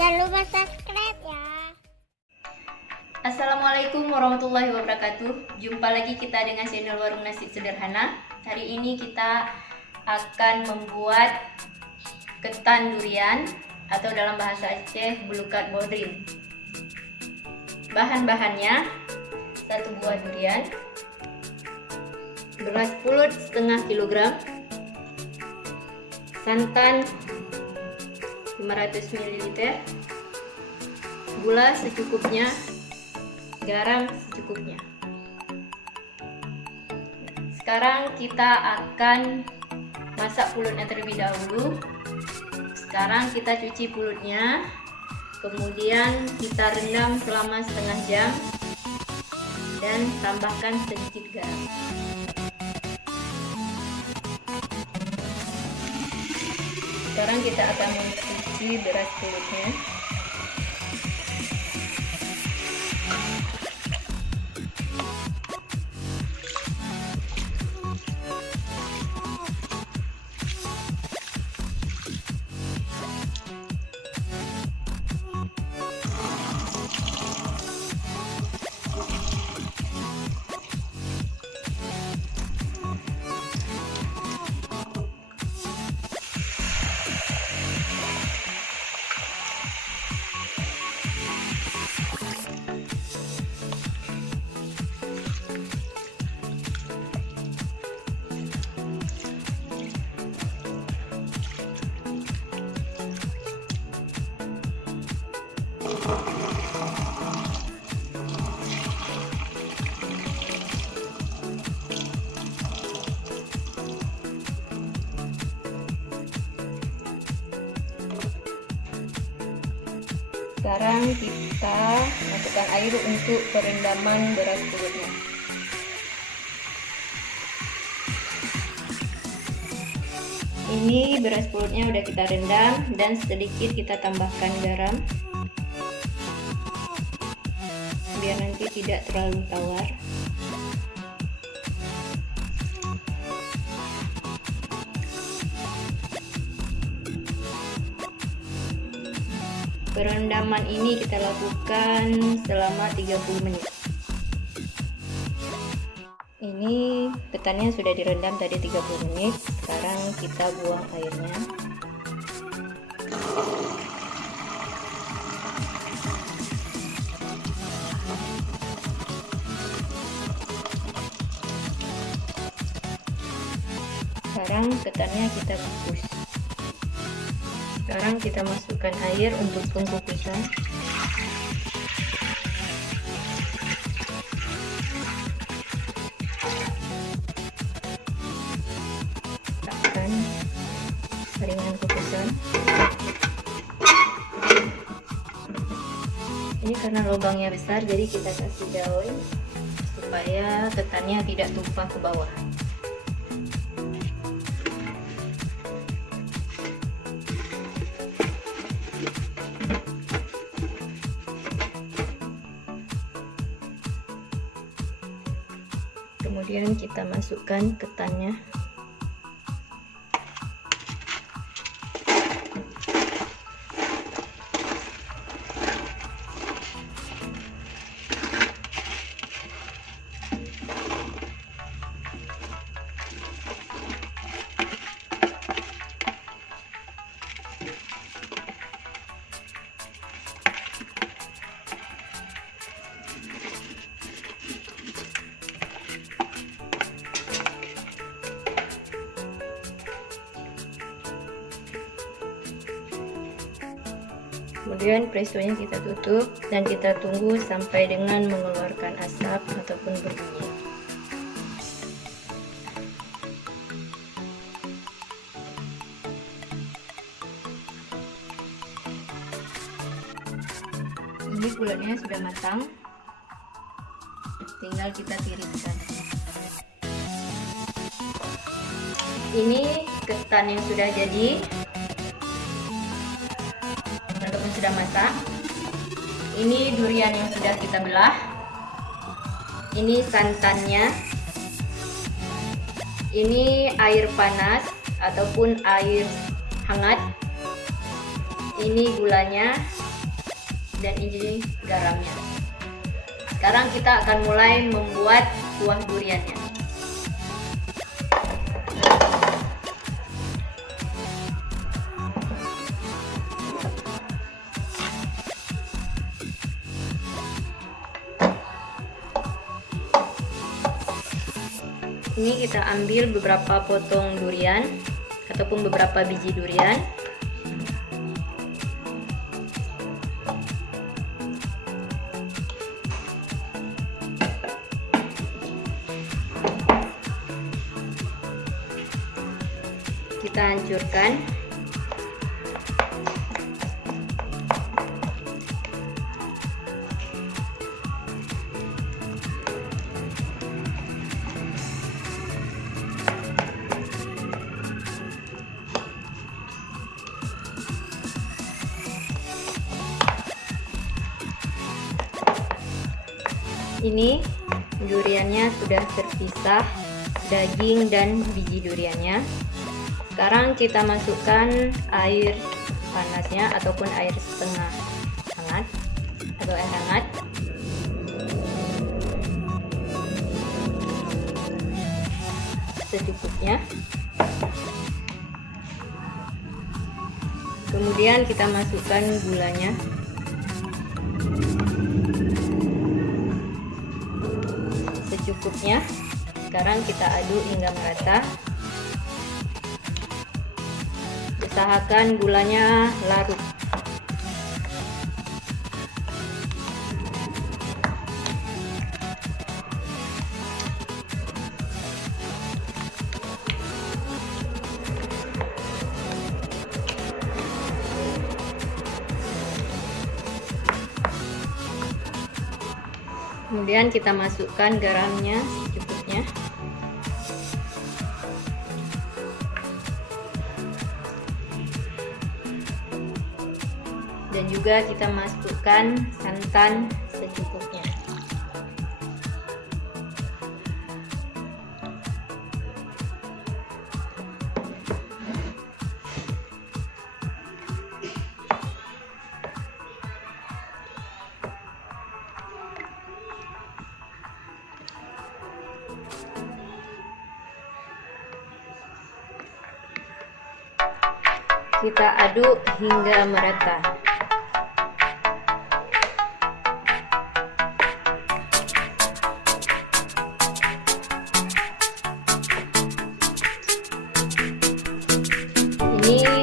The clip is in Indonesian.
Jangan lupa subscribe ya. Assalamualaikum warahmatullahi wabarakatuh. Jumpa lagi kita dengan channel Warung Nasi Sederhana. Hari ini kita akan membuat ketan durian atau dalam bahasa Aceh belukat bodrim. Bahan-bahannya: 1 buah durian, beras pulut setengah kilogram, santan 500 ml, gula secukupnya, garam secukupnya. Sekarang kita akan masak pulutnya terlebih dahulu. Sekarang kita cuci pulutnya, kemudian kita rendam selama setengah jam dan tambahkan sedikit garam. Sekarang kita akan mencuci beras pulutnya. Sekarang kita masukkan air untuk perendaman beras pulutnya. Ini beras pulutnya udah kita rendam dan sedikit kita tambahkan garam biar nanti tidak terlalu tawar. Perendaman ini kita lakukan selama 30 menit. Ini ketannya sudah direndam tadi 30 menit. Sekarang kita buang airnya. Sekarang ketannya kita kukus. Sekarang kita masukkan air untuk pengkukusan. Tekan ringan kukusan. Ini karena lubangnya besar, jadi kita kasih daun supaya ketannya tidak tumpah ke bawah. Kemudian kita masukkan ketannya. Kemudian prestonya kita tutup dan kita tunggu sampai dengan mengeluarkan asap ataupun berbunyi. Ini pulutnya sudah matang, tinggal kita tiriskan. Ini ketan yang sudah jadi ataupun sudah masak. Ini durian yang sudah kita belah. Ini santannya. Ini air panas ataupun air hangat. Ini gulanya. dan ini garamnya. Sekarang kita akan mulai membuat kuah duriannya. Ini kita ambil beberapa potong durian ataupun beberapa biji durian. Kita hancurkan. Ini duriannya sudah terpisah, daging dan biji duriannya. Sekarang kita masukkan air panasnya ataupun air setengah hangat atau air hangat. Secukupnya. Kemudian kita masukkan gulanya. Secukupnya. Sekarang kita aduk hingga merata. Usahakan gulanya larut. Kemudian kita masukkan garamnya secukupnya. Dan juga kita masukkan santan secukupnya. Kita aduk hingga merata. Ini